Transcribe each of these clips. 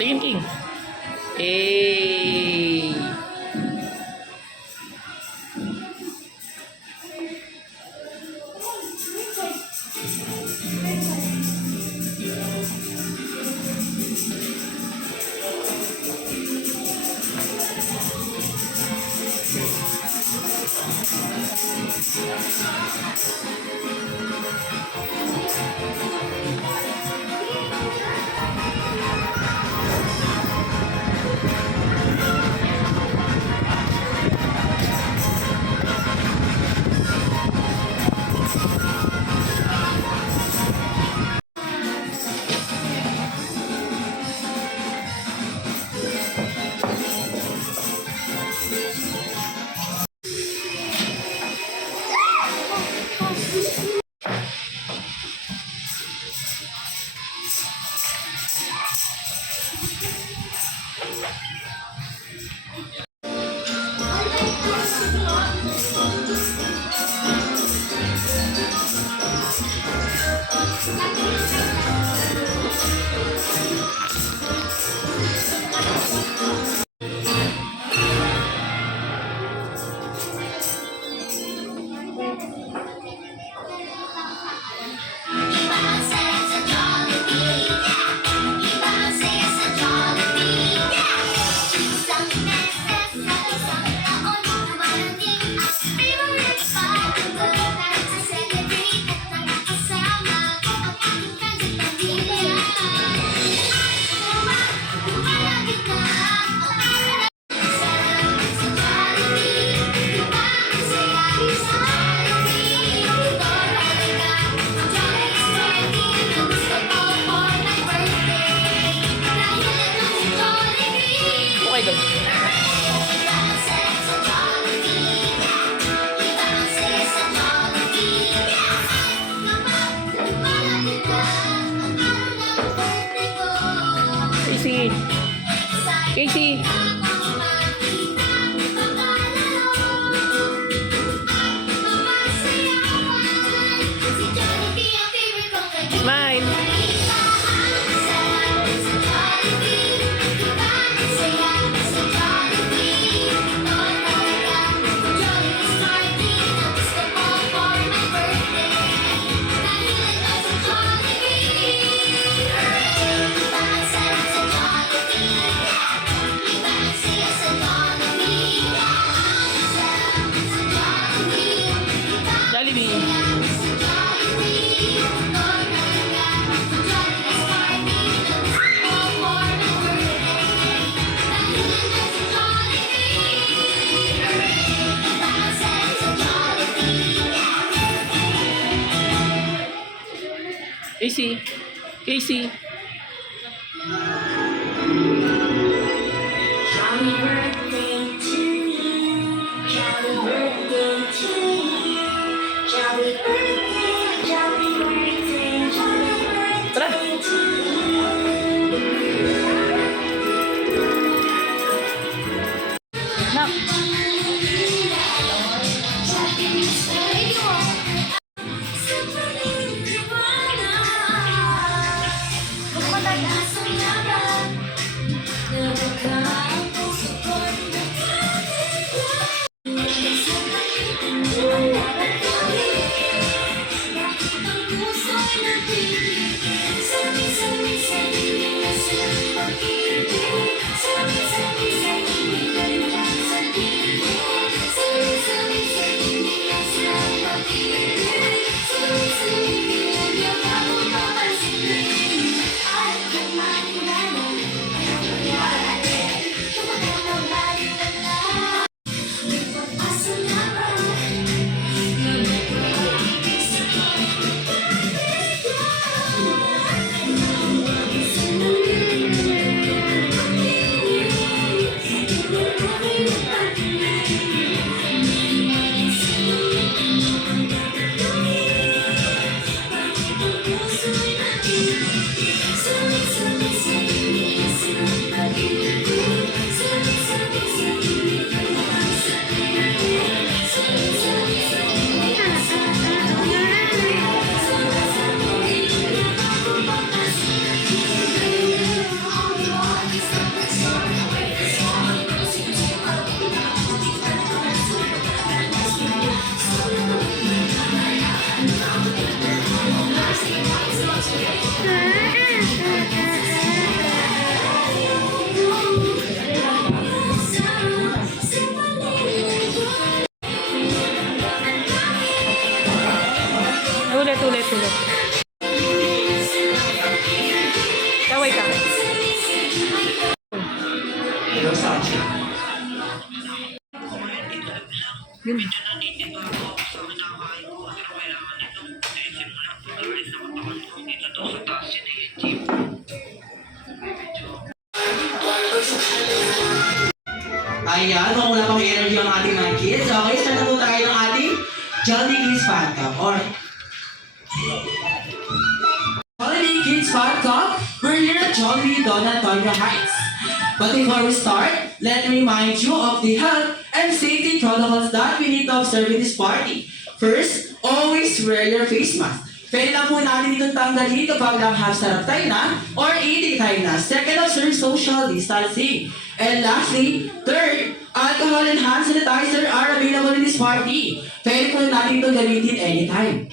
Tingin, King. Eh. Okay, good. Casey. Casey. Smile. Jollibee. Casey. Casey. Happy birthday to you. Happy birthday to you. Happy birthday, happy birthday, happy Tara. birthday to you. Nak. Sa paligid ko na, lumalagas ang laban. Versace. Yun. Ayan, kung wala pang energy ang ating mga kids. Okay, start na po tayo ng ating Jolly Kids Fan Cup. Or Jolly Kids Fan Cup, we're here at Jolly Don Antonio Heights. But before we start, let me remind you of the health and safety protocols that we need to observe in this party. First, always wear your face mask. Pwede lang po natin itong tanggalin kapag lang half-sarap tayo na or eating time na. Second, observe social distancing. And lastly, third, alcohol and hand sanitizer are available in this party. Pwede po natin itong gamitin anytime.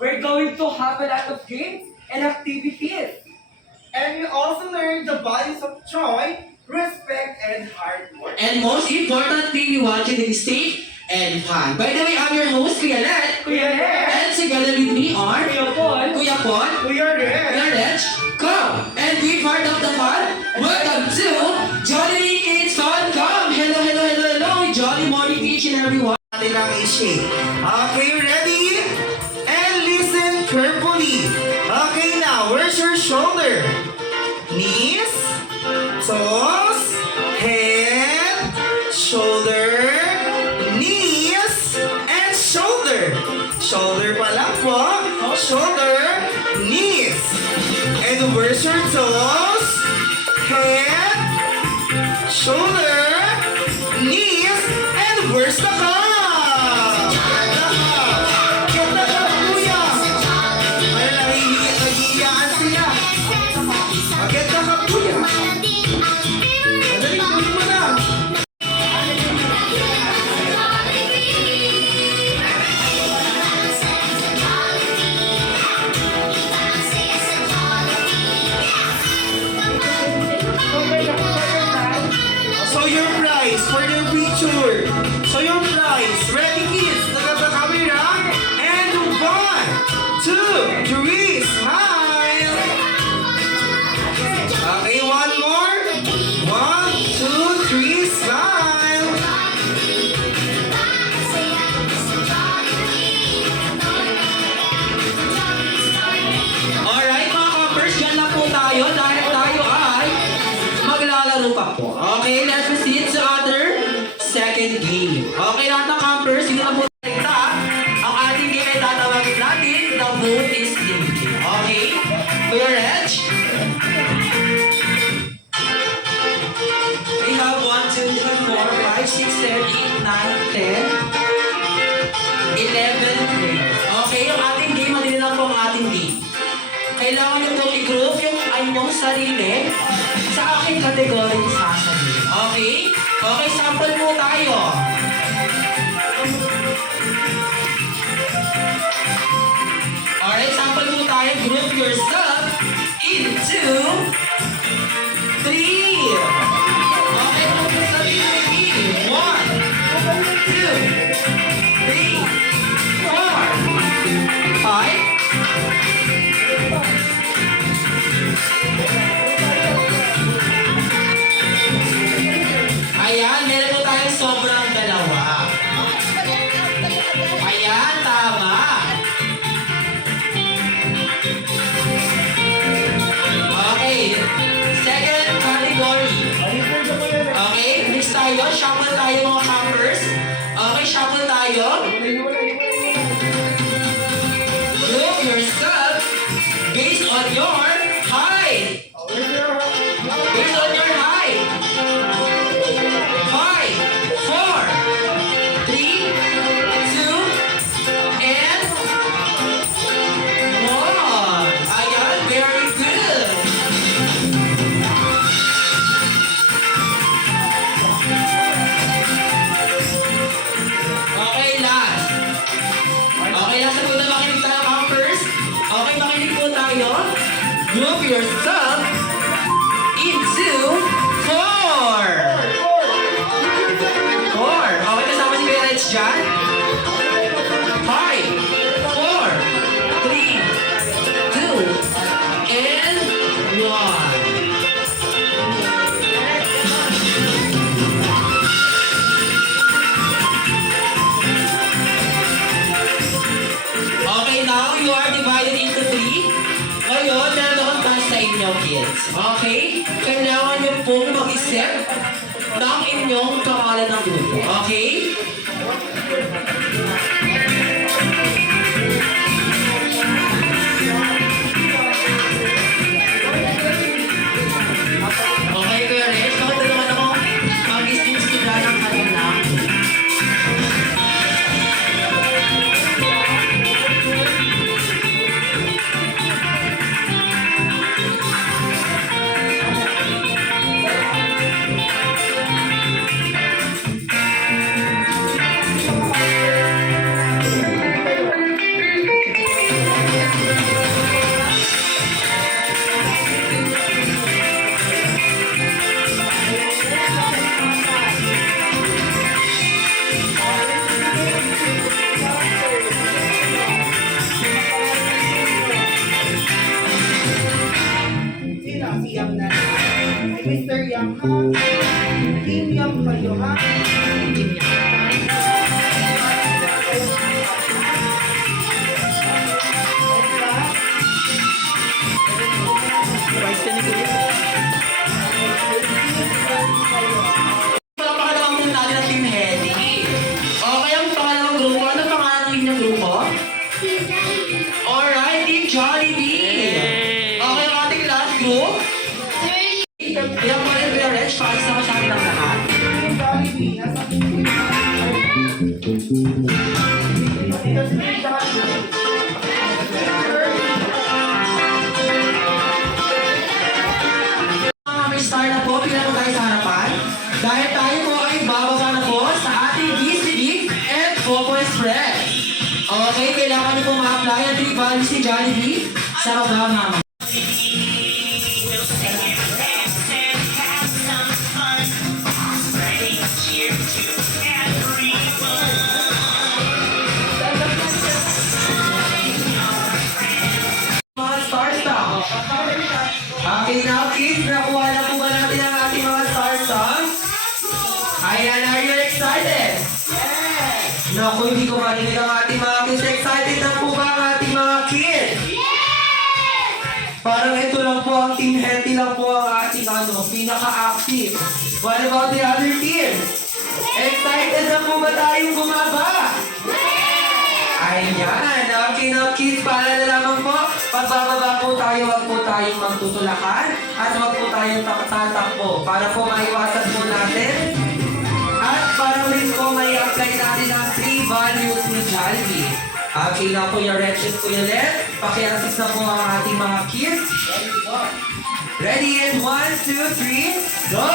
We're going to have a lot of games and activities. And we also learn the values of joy, respect, and hard work. And most importantly, we want you to be safe and fun. By the way, I'm your host, Kuya Let. Kuya Let. And together with me are Kuya Paul. Kuya Paul, We are Kuya there. Reg, come and be part of the fun. Welcome to Jolly Kids Fun Come. Hello, hello, hello, hello. Jolly morning to each and everyone. Natin ang i-shake. Okay, ready? And listen carefully. Okay, now, where's your shoulder? Knees, toes, head, shoulder, knees, and shoulder. Shoulder pa lang po. Shoulder, knees. And where's your toes? Head, shoulder, knees, and where's the calf? Get the calf, kuya. Ay, nahihiyaan sila. Get the calf, kuya. Madali, kunin mo na. So your prize for your picture. So your prize. Ready, kids? Look at the camera. And 1, 2, 3, smile. Okay, one more. 1, 2, 3, smile. Alright mga kampers, dyan lang po tayo dahil tayo ay maglalaro pa po. Okay, let's proceed to other second game. Okay, lahat ng campers, hindi na po kita. Ang ating game ay tatawagin natin, the vote is limited. Okay? Kuya Reg? We have 1, 2, 3, 4, 5, 6, 7, 8, 9, 10, 11 players. Okay, yung ating game, madali lang po ang ating game. Kailangan nyo itong i-group yung inyong sarili sa aking category sasabihin. Okay? Okay, sample po tayo. Alright, sample po tayo. Group yourself into 3. Okay, group yourself into 3. 1, 2, 3, 4, 5, ayan, meron po tayong sobrang dalawa. Ayan, tama. Okay, second category. Okay, next tayo, shuffle tayo mga campers. Okay, shuffle tayo. Group yourself based on your height. Based on your height. 5, 4, 3, 2, and 1. Ayan, very good. Okay, last. Okay, last na po na makinig tayo, campers. Okay, makinig po tayo. Group yourself into 4. 4. Okay, kasama si Kuya Reg dyan. 5, 4, 3, 2, and 1. Kids. Okay? Kailangan niyo pong mag-isip ng inyong pangalan ng grupo. Okay? Okay, Kuya Reg, pakitulungan ako mag-isip-isip ng kanilang Sino? Si Yang na. Si Mr. Yang ha? Team Yang kayo ha? Team Yang. Palapakalawang muna natin ang Team Hedy. Okay, ang pangalawang grupo. Ano pangalan ng inyong grupo? Alright, Team Jollibee. Okay, ang ating last group. Ilang pa rin, Kuya Reg, pakisama sa akin ang lahat. Team Jollibee. Nasa team Dito si Team Jollibee. May star na po, pila mo tayo sa harapan. Dahil tayo po ay bababa na po sa ating BCB and Coco Express. Okay, kailangan niyo po ma-apply ang 3 values ni Jollibee sa baba, mama. Mga star songs. Okay, now kids, nakuha na po ba natin ang ating mga star songs? Ayan, are you excited? Yes! Naku, hindi ko marinig ang ating mga kids. Excited na po ba ang ating mga kids? Yes! Parang ito lang po ang Team Hetty lang po ang ating pinaka-active. What about the other teams? Excited na po ba tayong bumaba? Ayan, okay now kids, paalala lamang po, pagbababa po tayo, wag po tayong magtutulakan at wag po tayong tatakbo para po maiwasan po natin at para rin po may apply natin ang 3 values ni Jollibee. Okay na po yung red shift ko ulit, paki-assist na po ang ating mga kids. Ready in 1, 2, 3, go!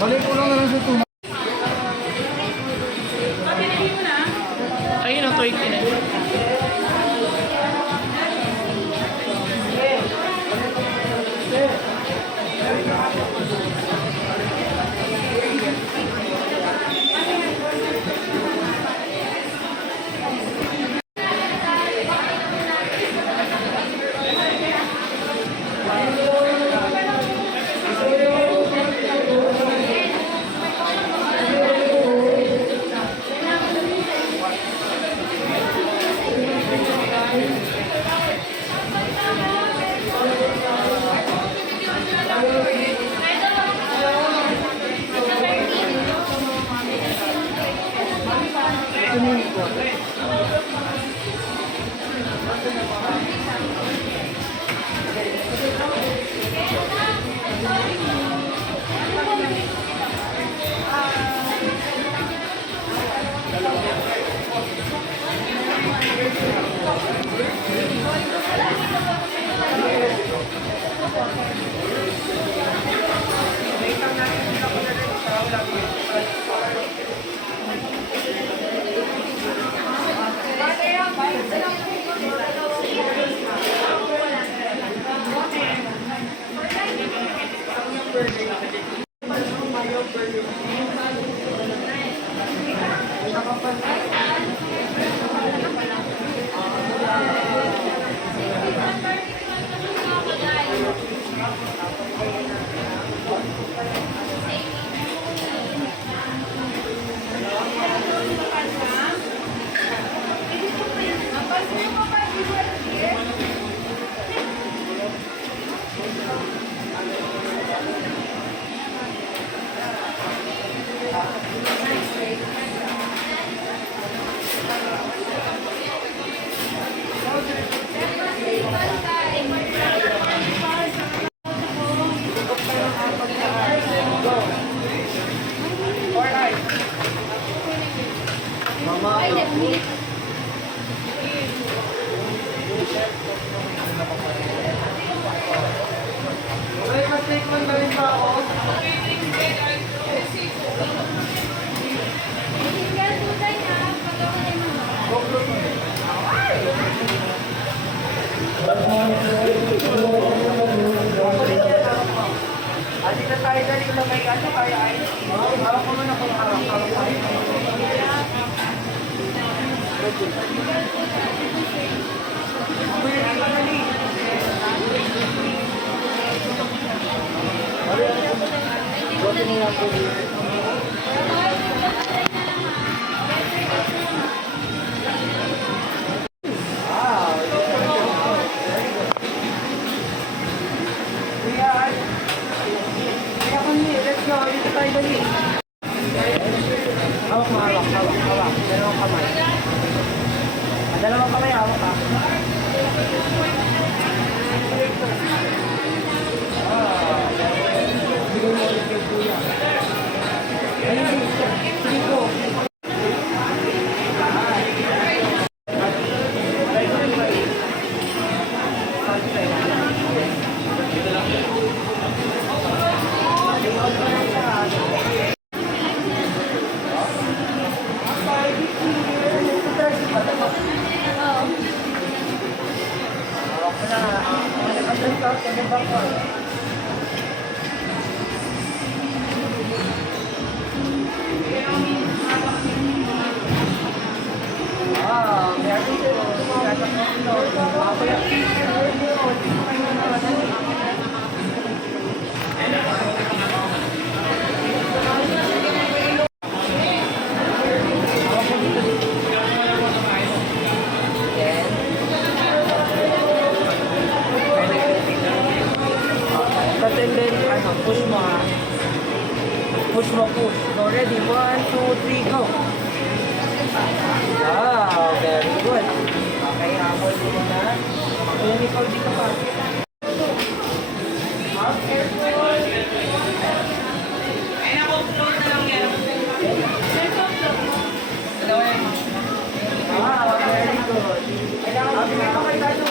Balik ko lang na lang sa tuma. Ayun ang toy kin. Ay, mas take man na rin pa ako. Adi na tayo dali na may ano kaya ay. Harap ko muna kung harap tayo. Let's go, dito tayo dali. Hawak mo, hawak. Dalawang kamay. Dalawang kamay, hawak ka. And then, push mo ha. Push. So, ready? 1, 2, 3, go. Wow, very good. Okay, habol mo muna. Ayan, ikaw dito pa. Wow, very good. Kailangan dito kayo tayo.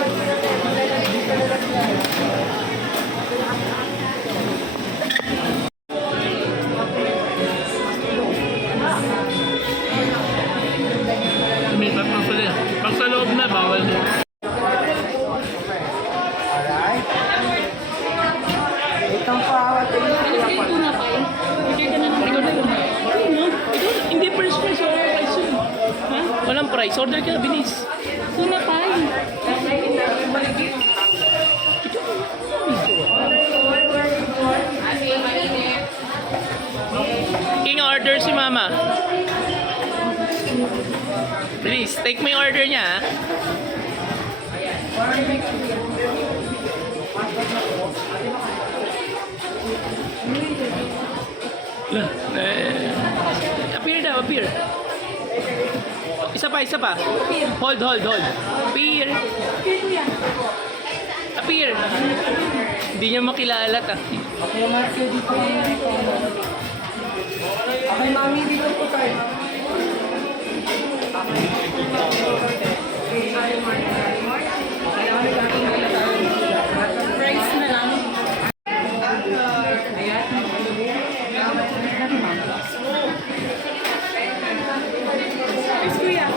fries. Order ka, bilis. Suna tayo. King, order si mama. Please, take mo yung order niya, ha? Appear daw, appear. Isa pa, isa pa. Hold. Appear. Appear. Hindi niya makilala ta. Okay, Marcio, dito. Okay, mami, dito po tayo. Rice na lang. Yes, kuya.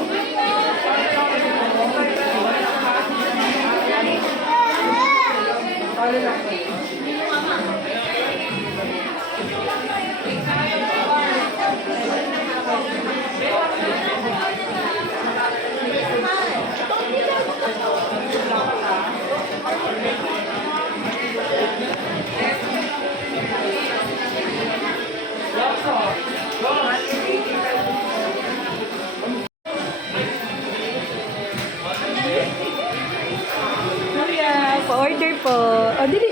Kuya, pa-order po. O, dili.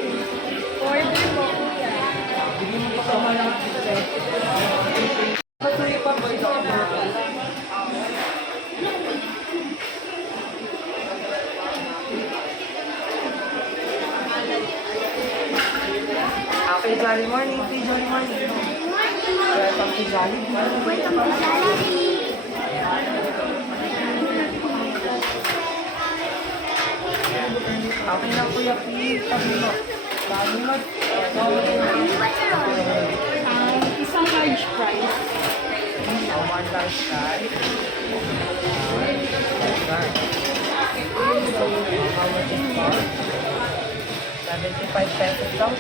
Pa-order po, kuya. Patuloy pa po ito. Okay, Jolly morning. Okay, Jolly morning. Welcome to Jolly. Okay na, Kuya Pete. Sabi mo. Isang large fries. One large fry. How much is cost? 75 pesos lang.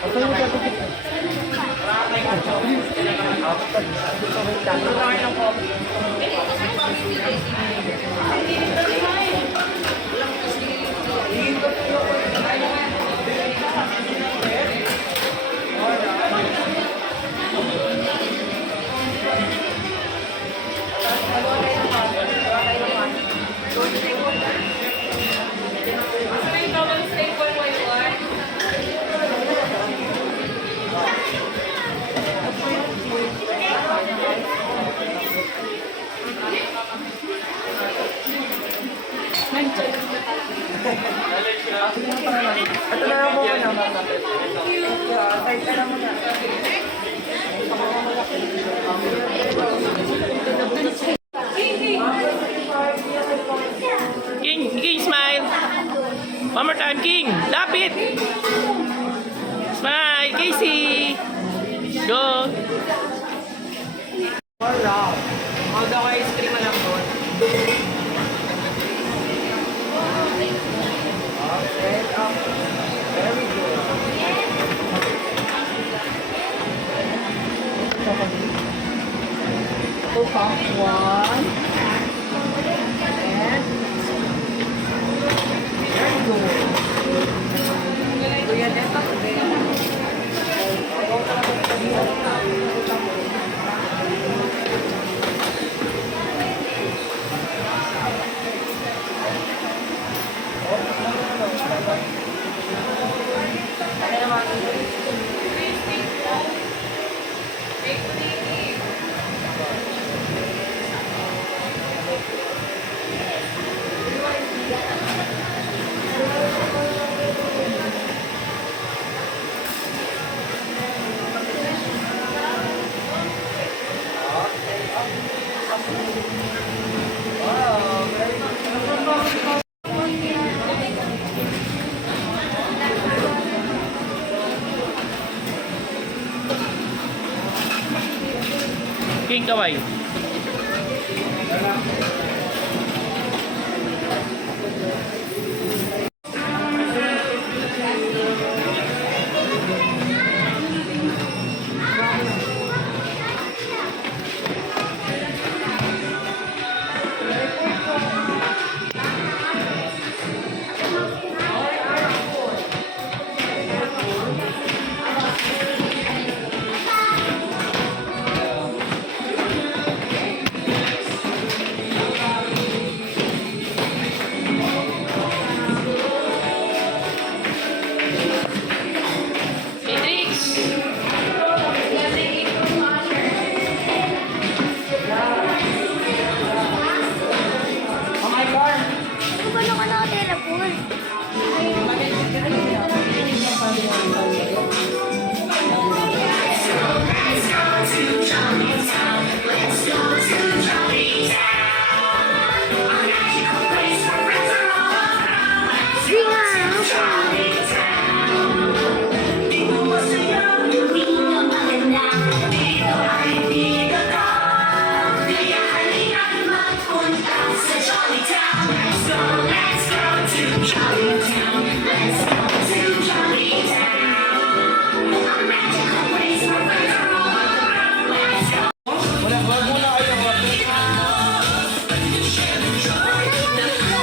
Okay, magkakapit. Ito na lang po muna. Side ka na muna. King, smile. One more time, King. Lapit. Smile, Casey. Go. Wala. All the ice cream na lang doon. Okay, very good. Ito pa. One. And very good. Kuya, neto. King, kaway.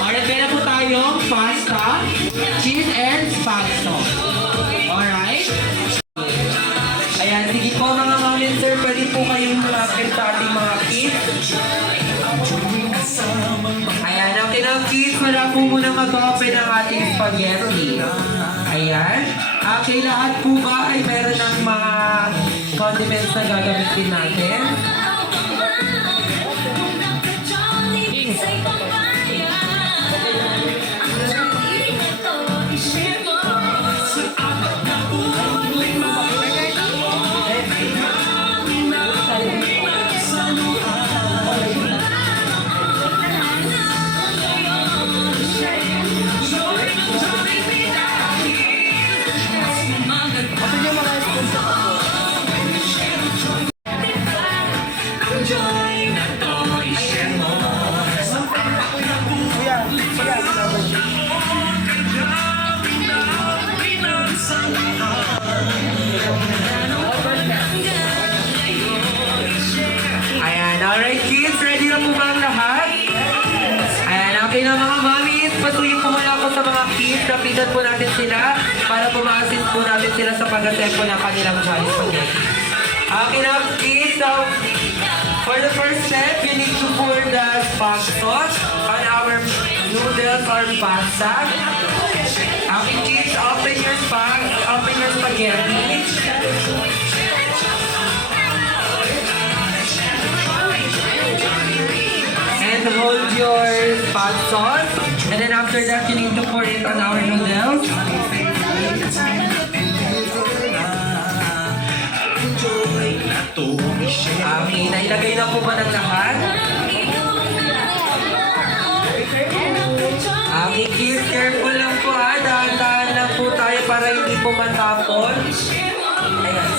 Alright, kaya po tayong pasta, cheese, and spaghetti. Alright? Ayan, sige po mga mami and sir, pwede po kayong malapit sa ating mga kids. Ayan, okay na kids, wala po muna mag-open ang ating spaghetti. Ayan. Okay, lahat po ba ay meron ng mga condiments na gagamitin natin? Ayan, alright kids, ready na po ba ang lahat? Ayan, okay na mga mommies, patuloy po muna ako sa mga kids, lapitan po natin sila para pumasin po natin sila sa pag-atempo ng kanilang Jolly Spaghetti. Okay na kids, so for the first step, you need to pour the spag sauce on our noodles or pasta. Okay kids, open your spaghetti. And hold your spag sauce. And then after that, you need to pour it on our noodles. Okay, nailagay na po ba ng lahat? Okay, kids, careful lang po ha. Dahan-dahan lang po tayo para hindi po matapon. Ayan.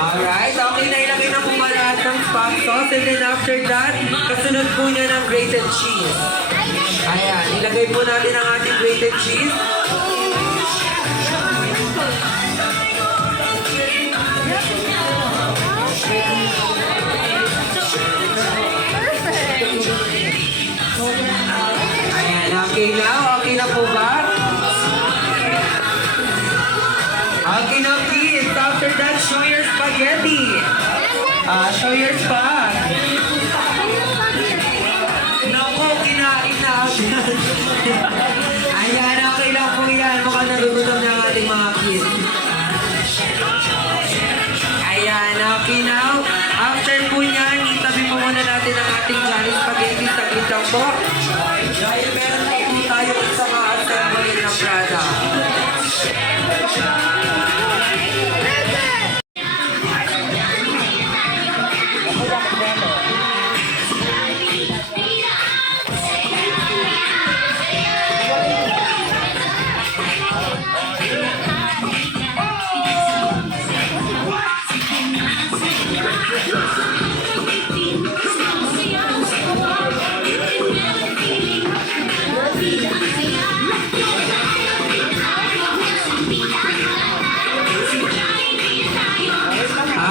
Alright, okay na ilagay na po ba lahat ng spag sauce and then after that, kasunod po niya ng grated cheese. Ayan, ilagay po natin ang ating grated cheese. Ayan, okay na po ba? Okay na kids, after that, show your spaghetti. Show your spag. Naku, kinain na agad. Ayan, okay lang po yan. Mukhang nagugutom na ang ating mga kids. Ayan, okay now. After po niyan, itabi po muna natin ang ating Jolly Spaghetti sa kitang po. Dahil meron pa po tayo sa mga assembly na product.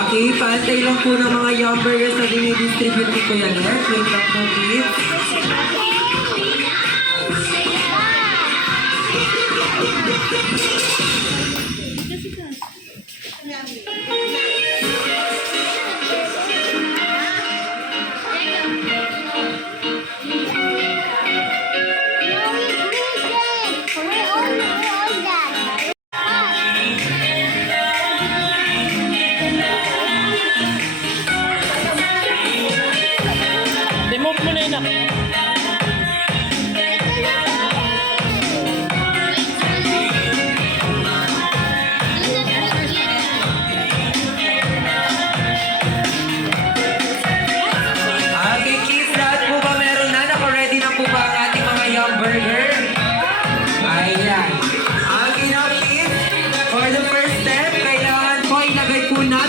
Okay, pantay lang po ng mga yumburgers na dinidistribute ni Kuya Ned. Wait lang po, kids.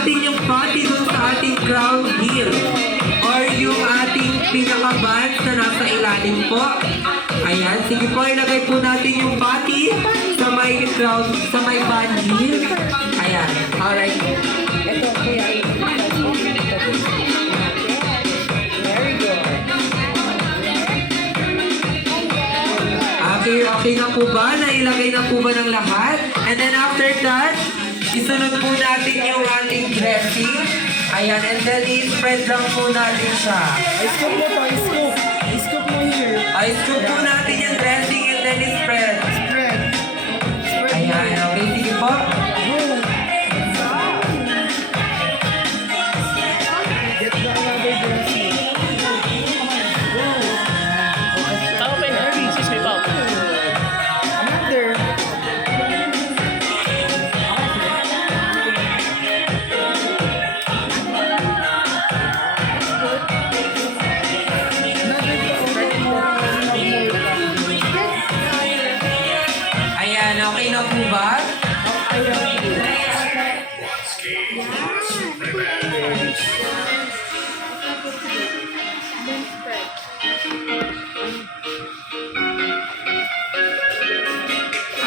natin yung pati dun sa ating crown heel or yung ating pinaka-band na nasa ilalim po. Ayan, sige po, ilagay po natin yung pati sa may crown, sa may band heel. Ayan, alright. Ito, kuya. Very good. Okay na po ba? Nailagay na po ba ng lahat? And then after that, isunod po natin yung ating dressing. Ayan, and then i-spread lang po natin siya. I-scoop mo to, i-scoop. I-scoop mo here. I-scoop po natin yung dressing and then i-spread. Spread. Spread Ayan, okay, sige po. Get the another dressing. Open, hurry, excuse me, Pao. Another. Ayan, okay na po ba?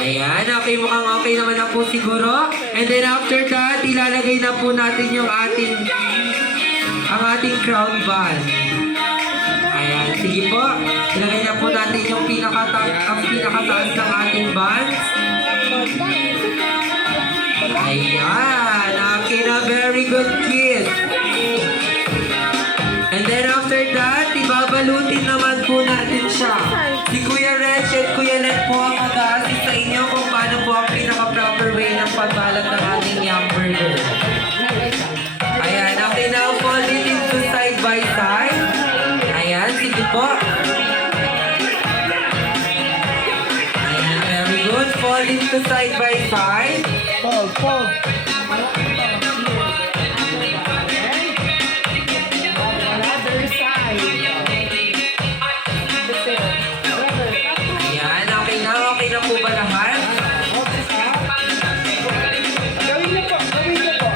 Ayan, okay, mukhang okay naman na po siguro. And then after that, ilalagay na po natin yung ang ating crown band. Ayan, sige po. Ilagay na po natin yung pinakataas ng ating band. Ayan, okay na, very good kiss. And then after that, ibabalutin naman po natin siya. Si Kuya Reg at Kuya Len po ang mag-assist sa inyo kung paano po ang pinaka-proper way ng pagbalat ng ating yum burger. Ayan, okay na, fold it into side by side. Ayan, sige po. Ayan, very good. Fold into side by side. Fold, fold. Another side. Ayan, okay na po ba lahat? Gawin niyo po, gawin niyo po.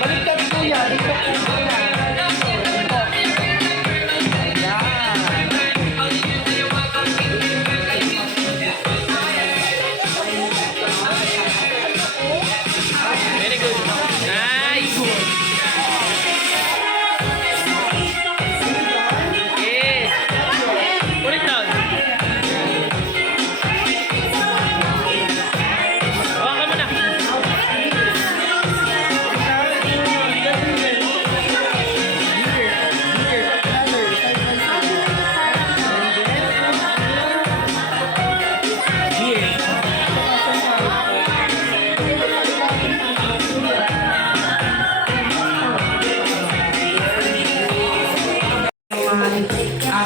Baliktad po yan. Dito po yan. Very good. Nice. Yes. Put it down. Hawakan mo na.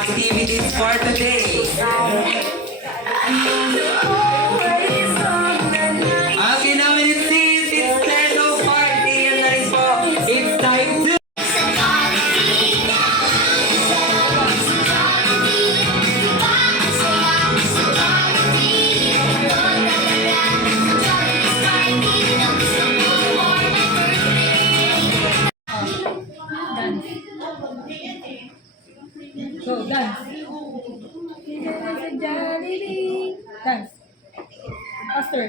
Activities for today. Okay, now when it seems it's 10:05 a.m. na rin po. It's time to... Go, dance. Jollibee. Dance. Faster.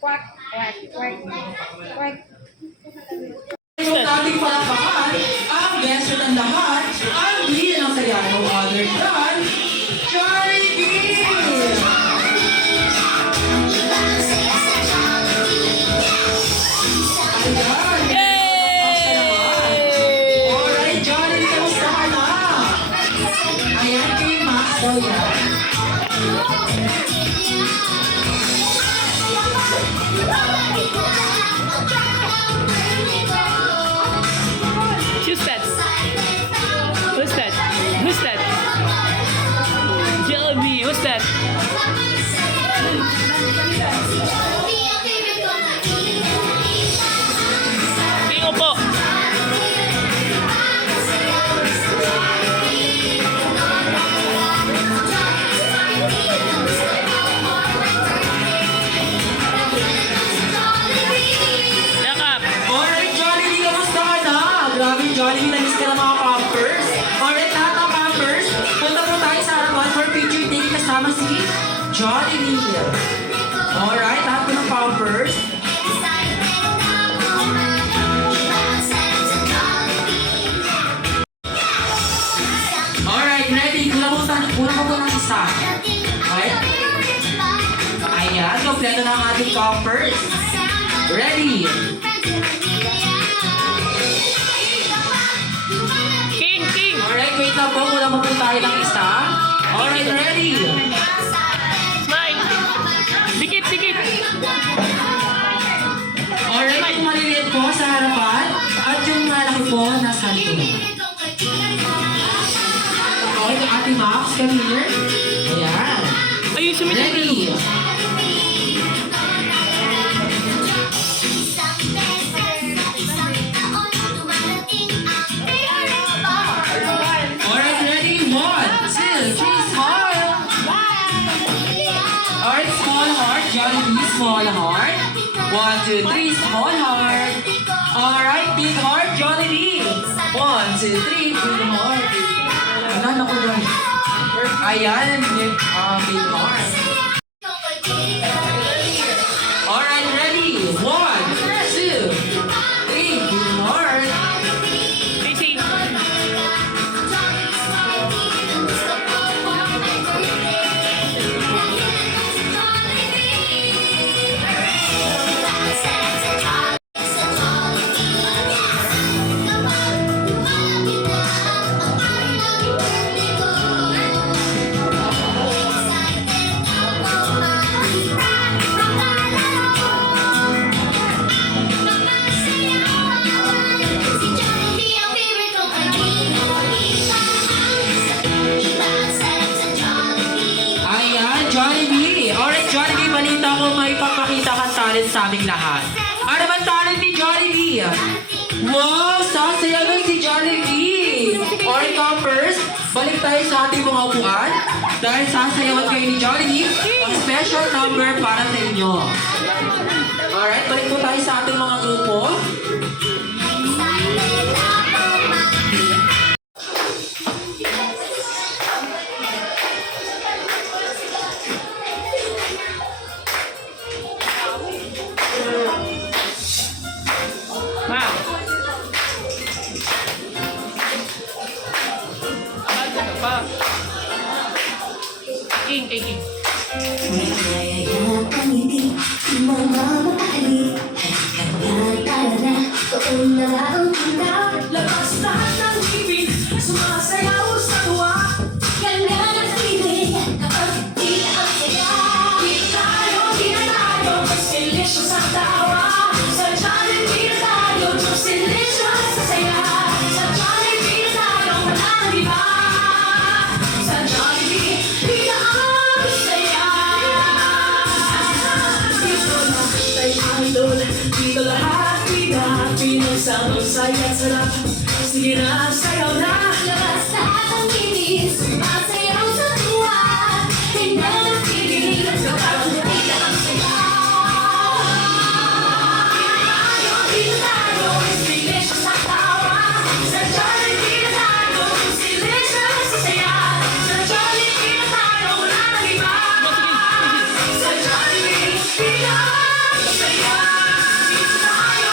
Quack, quack, quack, quack. Yung ating palakpakan, ang best ng lahat, ang lead ng saya, no other than Jollibee! Ayan! Alright, Jollibee, kamusta ka na? Ayan, kay Max daw yan. Who's that? Who's that? Who's that? Jollibee, who's that? King po. Yakap. Jollibee. Alright, lahat po ng Pampers. Alright, ready? Kulang mo po ng isa. Alright? Ayan, kompleto na ang ating Pampers. Ready? King, King! Alright, wait lang po. Kulang mo po tayo ng isa. Alright, ready? Smile! Dikit, dikit! Alright, yung maliliit po sa harapan at yung malaki po nasa likod. Okay, yung ating Max, come here. Ayan. Ayun, sumitin. Ready? Alright, ready? 1, 2, 3, smile. Alright, small heart. Jollibee, small heart. 1, 2, 3, small heart. Alright, big heart. Jollibee. 1, 2, 3, big heart. Ano ko doon? Ayan, big heart. Alright, ready? 1, 2, 3, big heart. Easy. Ayan, Jollibee. Alright, Jollibee, balita ko may papakita kang talent sa aming lahat. Ano man talent ni Jollibee? Wow, sasayawan si Jollibee. Alright, Campers, balik tayo sa ating mga upuan. Dahil sasayawan kayo ni Jollibee, ang special number para sa inyo. Alright, balik po tayo sa ating mga grupo. Ma! Abante ka pa. King, King, King. Labas lahat ng ibig, sumasayaw sa tuwa. Ganda ng feeling, kapag di ang saya. Di na tayo, mas delicious ang tawa. Sa Jollibee na tayo, mas delicious sa saya. Sa Jollibee na tayo, wala nang iba. Sa Jollibee, di na ang saya. Dito na tayo andun, dito lahat pinagsama, saya at sarap. Sige na, sayaw na. Labas lahat ng ibig, sumasayaw sa tuwa. Ganda ng feeling, kapag di na ang saya. Di na tayo, mas delicious ang tawa. Sa Jollibee na tayo, mas delicious sa saya. Sa Jollibee na tayo, wala nang iba. Sa Jollibee, di na ang saya. Di na tayo,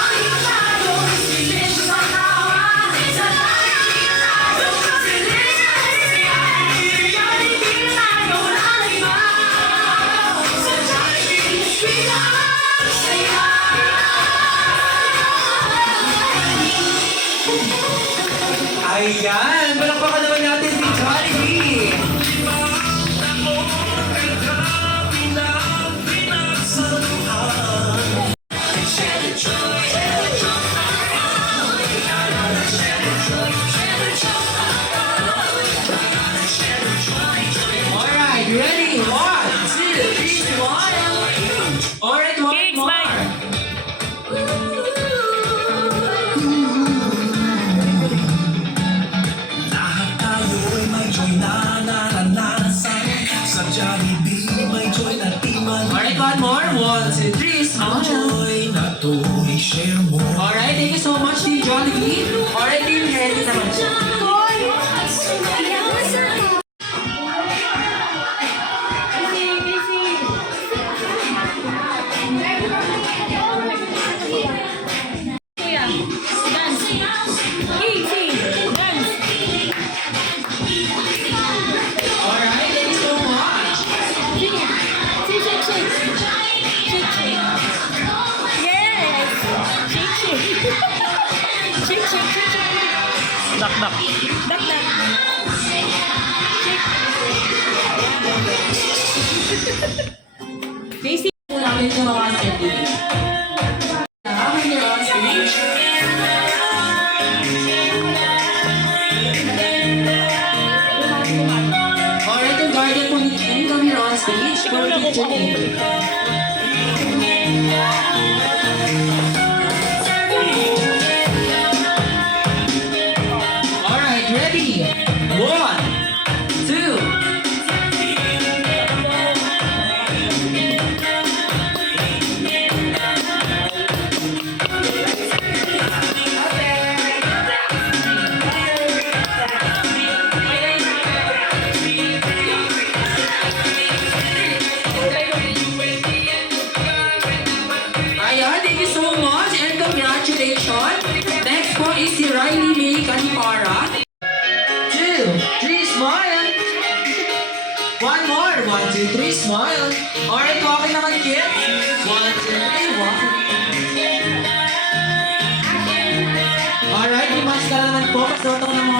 mas delicious ang tawa. Sa Jollibee na tayo, mas delicious sa saya. Sa Jollibee na tayo, wala nang iba. Sa Jollibee, di na ang saya. Ayan, palakpakan naman natin si Jollibee. Alright, ready? 1, 2, 3, smile. Alright, one King, more. smile. Lahat tayo ay may joy na naranasan. Sa Jollibee may joy na di man. Alright, one more. 1, 2, 3, Ang smile. joy na to i-share mo. Alright, thank you so much, Team Jollibee. Alright, Team Ready naman. Shake, shake, shake, shake. Dak, dak. Dak, dak. Facing po namin yung mga celebrity. When you're on stage, alright, yung guardian po ni King, come here on stage for picture taking. Alright, ready? 1, 2. Ayan, thank you so much and congratulations. Next po is si Riley May Canipara. 2, 3, smile. One more. 1, 2, 3, smile. Alright, walking naman, kids. 1, 2, 3, walk. Alright, pumas ka na naman po. Pasuot ako ng mga